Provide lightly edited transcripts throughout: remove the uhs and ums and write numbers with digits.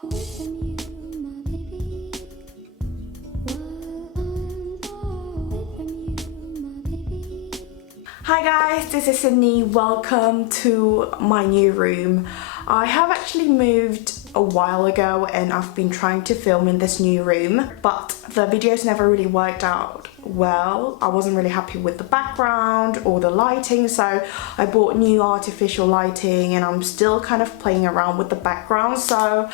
Hi guys, this is Sydney. Welcome to my new room. I have actually moved a while ago and I've been trying to film in this new room, but the videos never really worked out well. I wasn't really happy with the background or the lighting, so I bought new artificial lighting and I'm still kind of playing around with the background. So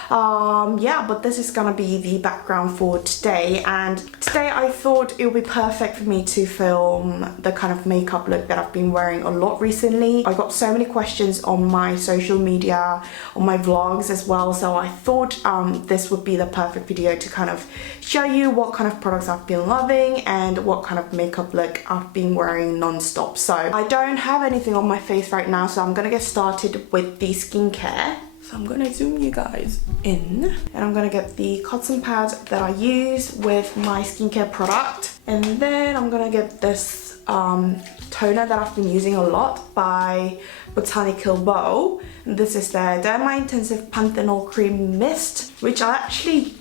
yeah, but this is gonna be the background for today, and today I thought it would be perfect for me to film the kind of makeup look that I've been wearing a lot recently. I got so many questions on my social media, on my vlogs as well, so I thought this would be the perfect video to kind of show you what kind of products I've been loving and what kind of makeup look I've been wearing non-stop. So I don't have anything on my face right now, so I'm gonna get started with the skincare. So I'm gonna zoom you guys in and I'm gonna get the cotton pad that I use with my skincare product, and then I'm gonna get this toner that I've been using a lot by Botanical Bow. This is the Derma Intensive Panthenol Cream Mist, which I actually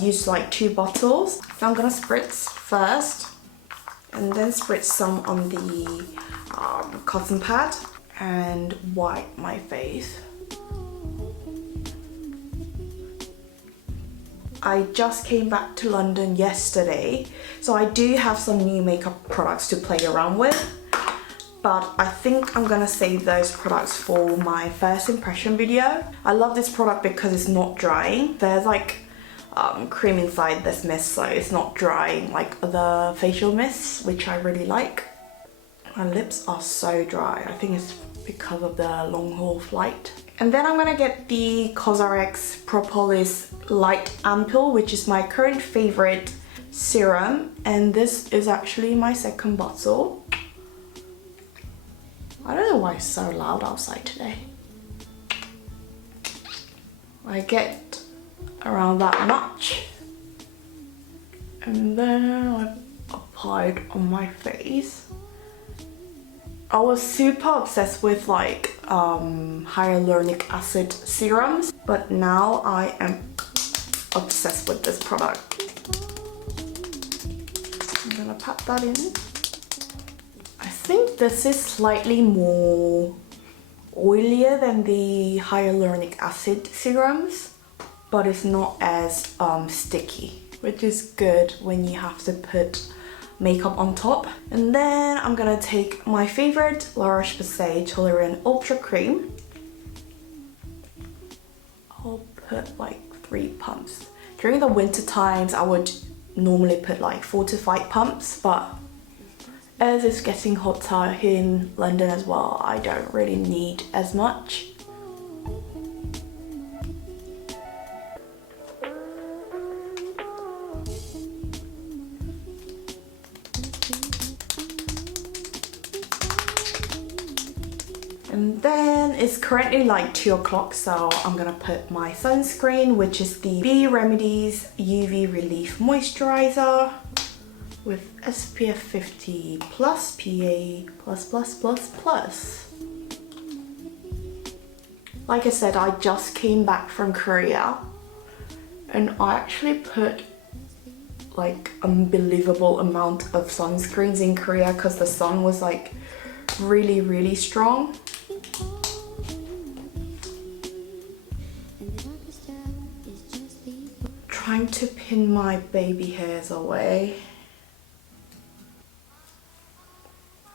used like 2 bottles. So I'm gonna spritz first and then spritz some on the cotton pad and wipe my face. I just came back to London yesterday, so I do have some new makeup products to play around with, but I think I'm gonna save those products for my first impression video. I love this product because it's not drying. There's like cream inside this mist, so it's not drying like the facial mists, which I really like. My lips are so dry. I think it's because of the long haul flight. And then I'm gonna get the COSRX Propolis Light Ampule, which is my current favorite serum, and this is actually my second bottle. I don't know why it's so loud outside today. I get around that much, and then I apply it on my face. I was super obsessed with like hyaluronic acid serums, but now I am obsessed with this product. I'm gonna pat that in. I think this is slightly more oilier than the hyaluronic acid serums, but it's not as sticky, which is good when you have to put makeup on top. And then I'm gonna take my favorite La Roche-Posay Toleriane Ultra Cream. I'll put like 3 pumps. During the winter times I would normally put like 4 to 5 pumps, but as it's getting hotter here in London as well, I don't really need as much. And then it's currently like 2 o'clock, so I'm gonna put my sunscreen, which is the B Remedies UV Relief Moisturizer with SPF 50 plus PA++++. Like I said, I just came back from Korea and I actually put like unbelievable amount of sunscreens in Korea because the sun was like really strong. Trying to pin my baby hairs away.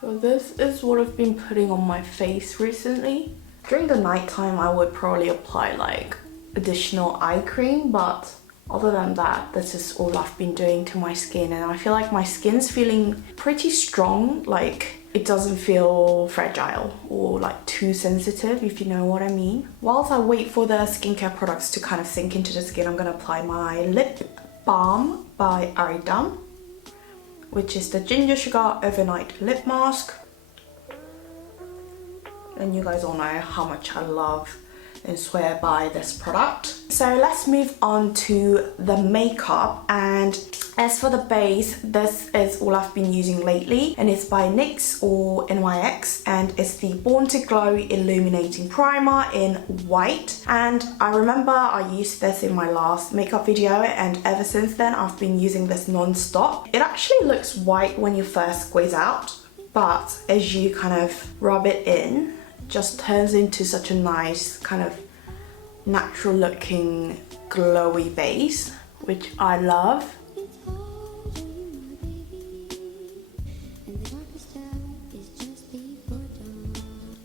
So this is what I've been putting on my face recently. During the night time I would probably apply like additional eye cream, but other than that, this is all I've been doing to my skin, and I feel like my skin's feeling pretty strong. Like it doesn't feel fragile or like too sensitive, if you know what I mean. Whilst I wait for the skincare products to kind of sink into the skin, I'm gonna apply my lip balm by Aridam, which is the Ginger Sugar Overnight Lip Mask. And you guys all know how much I love and swear by this product. So let's move on to the makeup, and As for the base, this is all I've been using lately, and it's by NYX or NYX, and it's the Born to Glow Illuminating Primer in white. And I remember I used this in my last makeup video, and ever since then I've been using this non-stop. It actually looks white when you first squeeze out, but as you kind of rub it in, it just turns into such a nice kind of natural looking glowy base, which I love.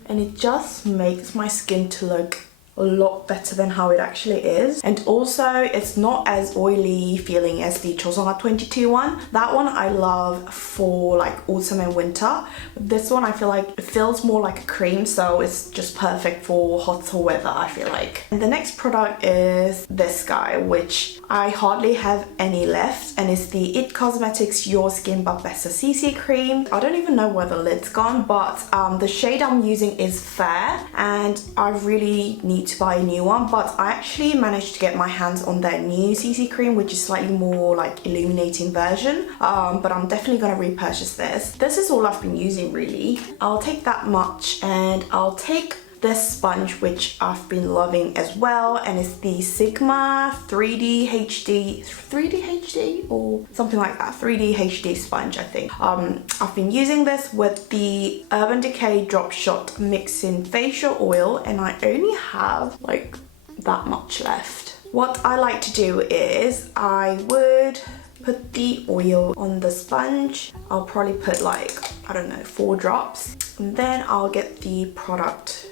And it just makes my skin to look a lot better than how it actually is. And also it's not as oily feeling as the Chosunga 22 one. That one I love for like autumn and winter. This one I feel like it feels more like a cream, so it's just perfect for hotter weather, I feel like. And the next product is this guy, which I hardly have any left, and it's the IT Cosmetics Your Skin But Better CC cream. I don't even know where the lid's gone, but the shade I'm using is Fair, and I really need to buy a new one, but I actually managed to get my hands on their new CC cream, which is slightly more like illuminating version, but I'm definitely going to repurchase this. This is all I've been using really. I'll take that much, and I'll take this sponge, which I've been loving as well, and it's the Sigma 3D HD or something like that, 3D HD sponge, I think. I've been using this with the Urban Decay Drop Shot Mix-In Facial Oil, and I only have like that much left. What I like to do is I would put the oil on the sponge. I'll probably put like, I don't know, 4 drops, and then I'll get the product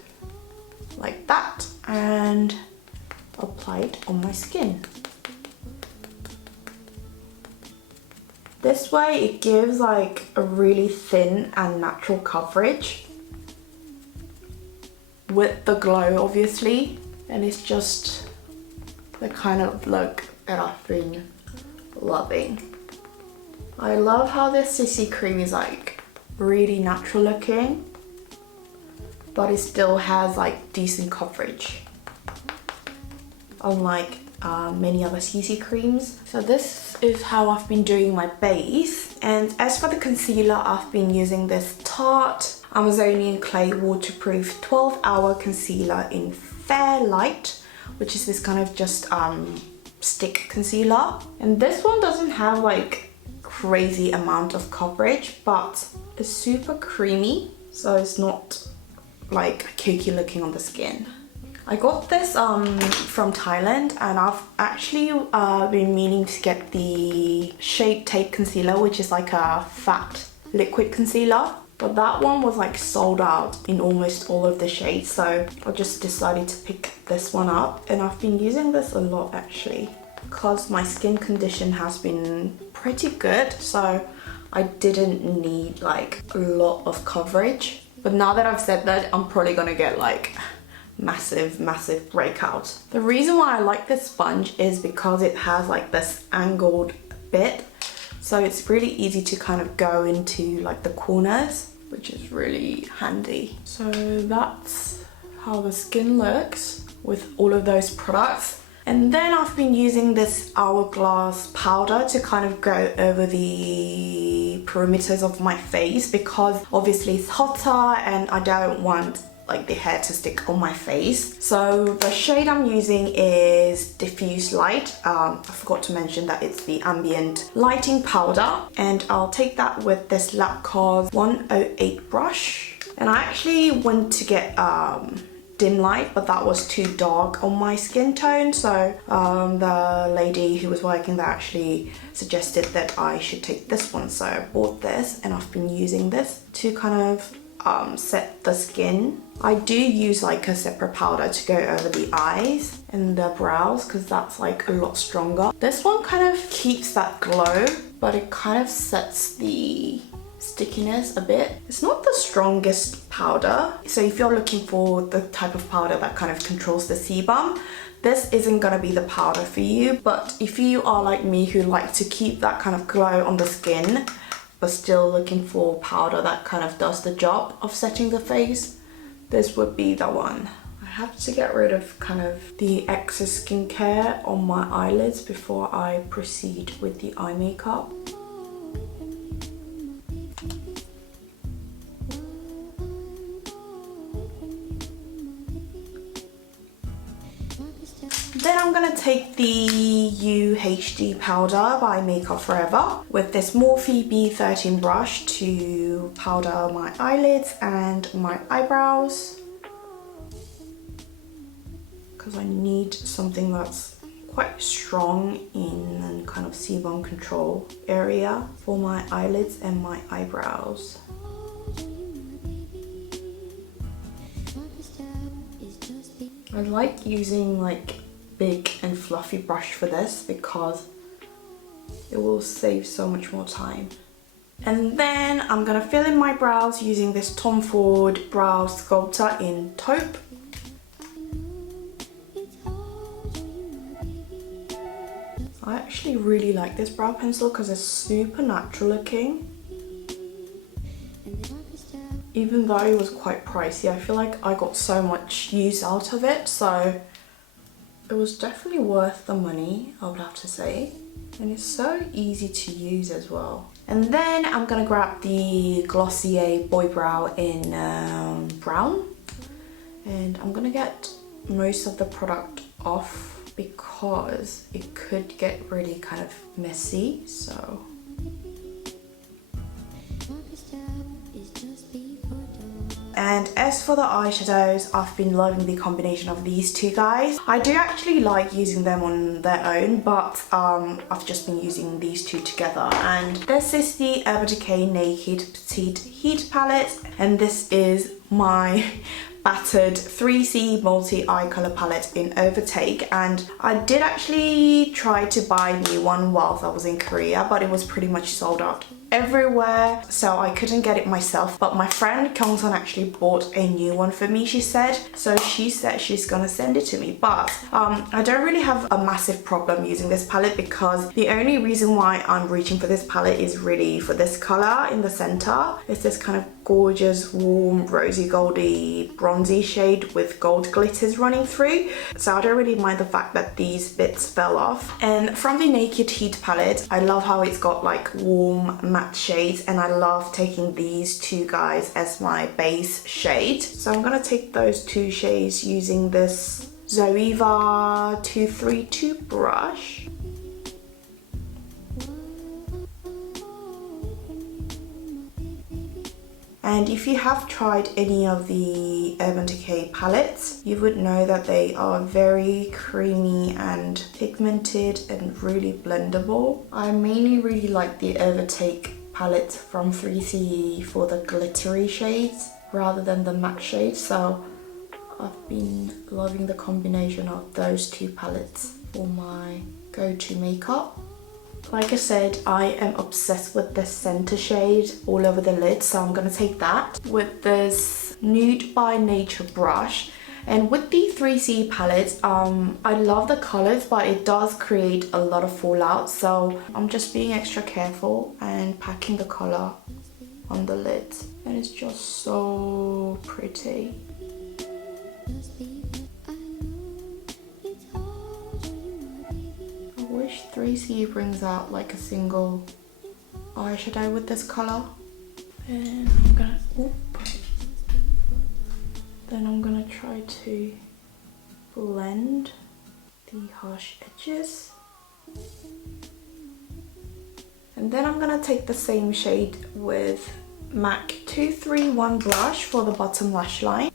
like that and apply it on my skin. This way it gives like a really thin and natural coverage with the glow obviously, and it's just the kind of look that I've been loving. I love how this CC cream is like really natural looking, but it still has like decent coverage, unlike many other CC creams. So this is how I've been doing my base. And as for the concealer, I've been using this Tarte Amazonian Clay Waterproof 12-Hour Concealer in Fair Light, which is this kind of just stick concealer. And this one doesn't have like crazy amount of coverage, but it's super creamy, so it's not like cakey looking on the skin. I got this from Thailand, and I've actually been meaning to get the Shape Tape concealer, which is like a fat liquid concealer, but that one was like sold out in almost all of the shades, so I just decided to pick this one up. And I've been using this a lot actually because my skin condition has been pretty good, so I didn't need like a lot of coverage. But now that I've said that, I'm probably gonna get like massive breakout. The reason why I like this sponge is because it has like this angled bit, so it's really easy to kind of go into like the corners, which is really handy. So that's how the skin looks with all of those products. And then I've been using this Hourglass powder to kind of go over the perimeters of my face, because obviously it's hotter and I don't want like the hair to stick on my face. So the shade I'm using is Diffused Light. I forgot to mention that it's the ambient lighting powder, and I'll take that with this Lacoste 108 brush. And I actually went to get dim light, but that was too dark on my skin tone, so the lady who was working there actually suggested that I should take this one, so I bought this, and I've been using this to kind of set the skin. I do use like a separate powder to go over the eyes and the brows, because that's like a lot stronger. This one kind of keeps that glow, but it kind of sets the stickiness a bit. It's not the strongest powder, so if you're looking for the type of powder that kind of controls the sebum, this isn't gonna be the powder for you. But if you are like me, who like to keep that kind of glow on the skin but still looking for powder that kind of does the job of setting the face, this would be the one. I have to get rid of kind of the excess skincare on my eyelids before I proceed with the eye makeup. Then I'm gonna take the UHD powder by Makeup Forever with this Morphe B13 brush to powder my eyelids and my eyebrows, because I need something that's quite strong in kind of sebum control area for my eyelids and my eyebrows. I like using like big and fluffy brush for this because it will save so much more time. And then I'm gonna fill in my brows using this Tom Ford Brow Sculptor in Taupe. I actually really like this brow pencil because it's super natural looking. Even though it was quite pricey, I feel like I got so much use out of it, so it was definitely worth the money, I would have to say. And it's so easy to use as well. And then I'm gonna grab the Glossier Boy Brow in brown. And I'm gonna get most of the product off because it could get really kind of messy, so. And as for the eyeshadows, I've been loving the combination of these two guys. I do actually like using them on their own, but I've just been using these two together. And this is the Urban Decay Naked Petite Heat Palette, and this is my battered 3C multi eye color palette in Overtake. And I did actually try to buy a new one whilst I was in Korea, but it was pretty much sold out everywhere, so I couldn't get it myself. But my friend Kyungsun actually bought a new one for me, she said. So she said she's gonna send it to me. But I don't really have a massive problem using this palette because the only reason why I'm reaching for this palette is really for this color in the center. It's this kind of gorgeous, warm, rosy, goldy, bronzy shade with gold glitters running through. So I don't really mind the fact that these bits fell off. And from the Naked Heat palette, I love how it's got like warm matte shades, and I love taking these two guys as my base shade. So I'm gonna take those two shades using this Zoeva 232 brush. And if you have tried any of the Urban Decay palettes, you would know that they are very creamy and pigmented and really blendable. I mainly really like the Overtake palette from 3CE for the glittery shades rather than the matte shades, so I've been loving the combination of those two palettes for my go-to makeup. Like I said, I am obsessed with this center shade all over the lid, so I'm gonna take that with this Nude by Nature brush. And with the 3C palette, I love the colors, but it does create a lot of fallout, so I'm just being extra careful and packing the color on the lid. And it's just so pretty. I wish 3C brings out like a single eyeshadow with this color. And I'm gonna try to blend the harsh edges. And then I'm gonna take the same shade with MAC 231 brush for the bottom lash line.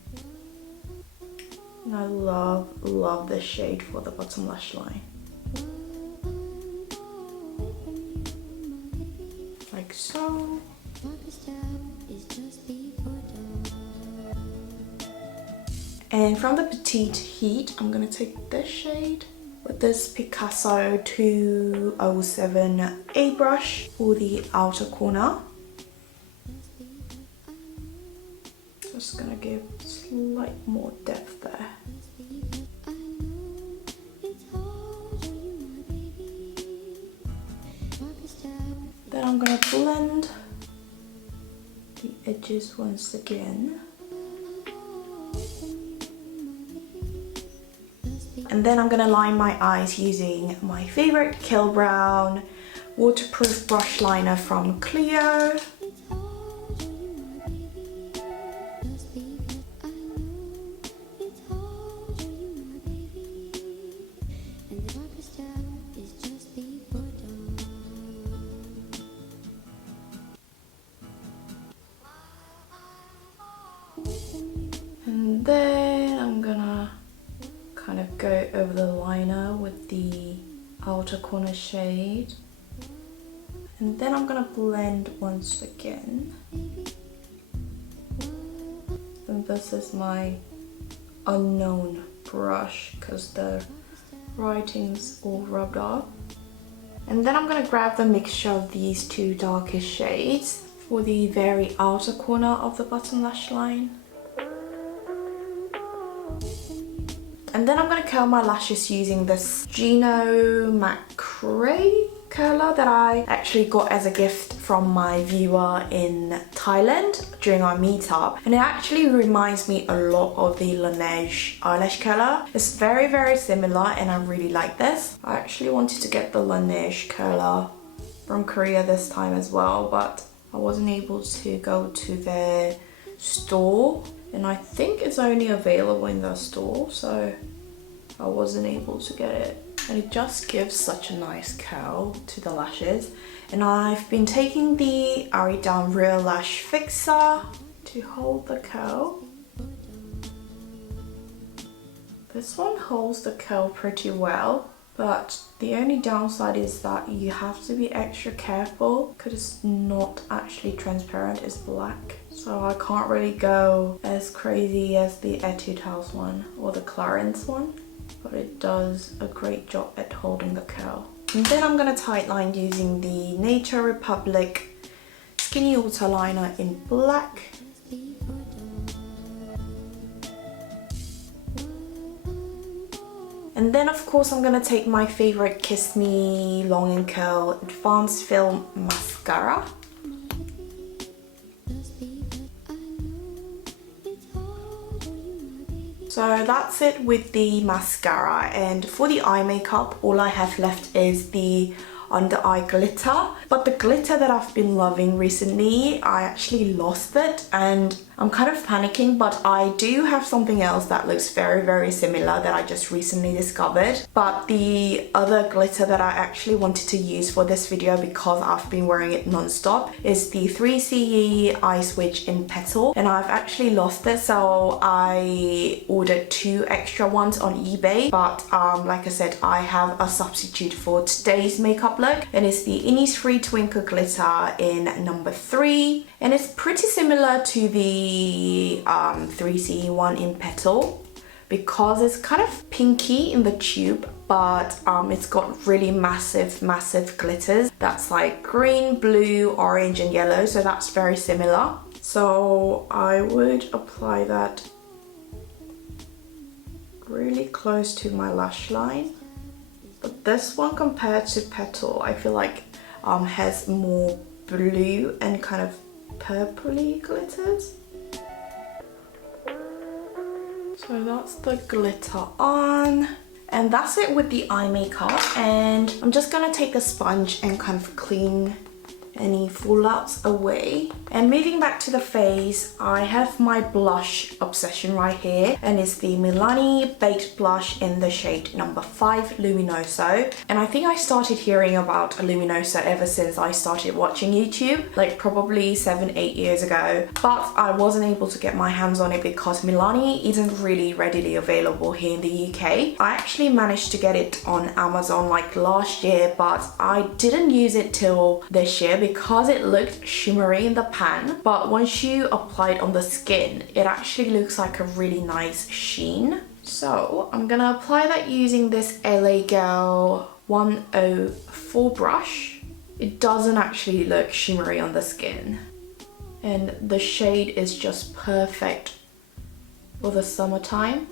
And I love this shade for the bottom lash line. Like so. And from the Petite Heat, I'm gonna take this shade with this Picasso 207A brush for the outer corner. Just gonna give slight more depth there. Then I'm gonna blend the edges once again. And then I'm gonna line my eyes using my favorite Kill Brown waterproof brush liner from Clio. And then I'm gonna kind of go over the liner with the outer corner shade. And then I'm gonna blend once again. And this is my unknown brush because the writing's all rubbed off. And then I'm gonna grab the mixture of these two darker shades for the very outer corner of the bottom lash line. And then I'm gonna curl my lashes using this Gino Macrae curler that I actually got as a gift from my viewer in Thailand during our meetup. And it actually reminds me a lot of the Laneige eyelash curler. It's very, very similar and I really like this. I actually wanted to get the Laneige curler from Korea this time as well, but I wasn't able to go to their store. And I think it's only available in the store, so I wasn't able to get it. And it just gives such a nice curl to the lashes. And I've been taking the Aridan Real Lash Fixer to hold the curl. This one holds the curl pretty well, but the only downside is that you have to be extra careful because it's not actually transparent, it's black. So I can't really go as crazy as the Etude House one or the Clarins one, but it does a great job at holding the curl. And then I'm gonna tightline using the Nature Republic Skinny Water Liner in black. And then of course I'm gonna take my favorite Kiss Me Long and Curl Advanced Film Mascara. So that's it with the mascara, and for the eye makeup all I have left is the under eye glitter. But the glitter that I've been loving recently, I actually lost it and I'm kind of panicking, but I do have something else that looks very, very similar that I just recently discovered. But the other glitter that I actually wanted to use for this video, because I've been wearing it non-stop, is the 3CE Eye Switch in Petal, and I've actually lost it, so I ordered 2 extra ones on eBay. But like I said, I have a substitute for today's makeup look, and it's the Innisfree Twinkle Glitter in number 3, and it's pretty similar to the 3CE one in Petal because it's kind of pinky in the tube, but it's got really massive glitters that's like green, blue, orange and yellow, so that's very similar. So I would apply that really close to my lash line. But this one compared to Petal, I feel like has more blue and kind of purpley glitters. So that's the glitter on. And that's it with the eye makeup. And I'm just gonna take a sponge and kind of clean any fallouts away. And moving back to the face, I have my blush obsession right here, and it's the Milani Baked Blush in the shade number 5 Luminoso. And I think I started hearing about Luminoso ever since I started watching YouTube, like probably 7-8 years ago, but I wasn't able to get my hands on it because Milani isn't really readily available here in the UK. I actually managed to get it on Amazon like last year, but I didn't use it till this year because it looked shimmery in the pan, but once you apply it on the skin, it actually looks like a really nice sheen. So I'm gonna apply that using this LA Girl 104 brush. It doesn't actually look shimmery on the skin, and the shade is just perfect for the summertime.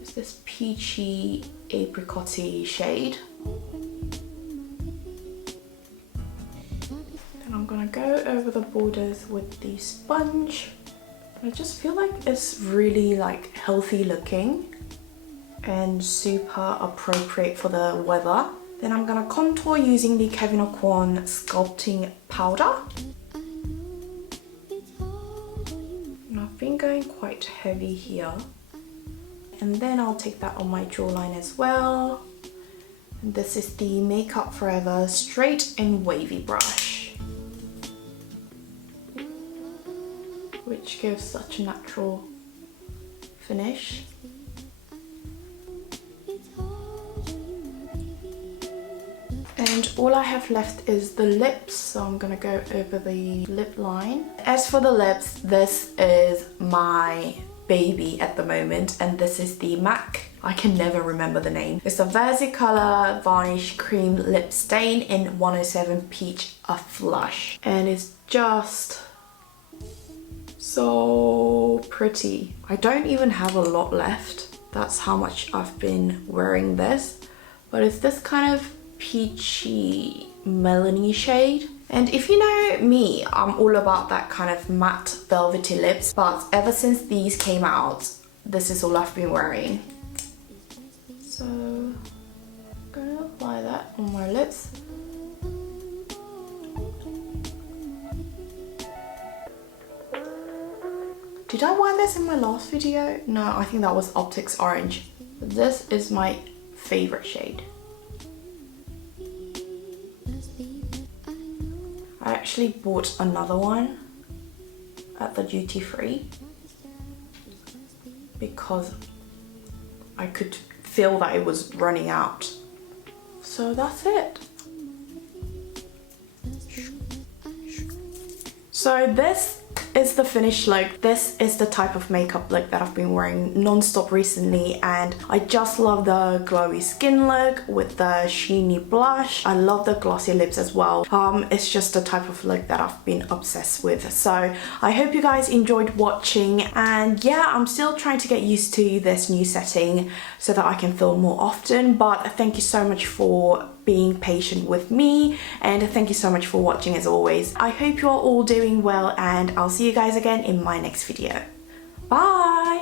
It's this peachy apricot-y shade. I'm gonna go over the borders with the sponge I just feel like it's really like healthy looking and super appropriate for the weather. Then I'm gonna contour using the Kevyn Aucoin sculpting powder. And I've been going quite heavy here. And then I'll take that on my jawline as well. And this is the Makeup Forever Straight and Wavy brush, which gives such a natural finish. And all I have left is the lips, so I'm gonna go over the lip line. As for the lips, this is my baby at the moment, and this is the MAC. I can never remember the name. It's a Versicolor Varnish Cream Lip Stain in 107 Peach a Flush. And it's just so pretty. I don't even have a lot left. That's how much I've been wearing this. But it's this kind of peachy melony shade. And if you know me, I'm all about that kind of matte velvety lips, but ever since these came out, this is all I've been wearing. So I'm gonna apply that on my lips. Did I wear this in my last video? No, I think that was Optics Orange. This is my favorite shade. I actually bought another one at the duty free because I could feel that it was running out. So that's it. So this is the finished look. This is the type of makeup look that I've been wearing non-stop recently, and I just love the glowy skin look with the sheeny blush. I love the glossy lips as well. It's just the type of look that I've been obsessed with. So I hope you guys enjoyed watching, and yeah, I'm still trying to get used to this new setting so that I can film more often, but thank you so much for being patient with me, and thank you so much for watching as always. I hope you are all doing well, and I'll see you guys again in my next video. Bye!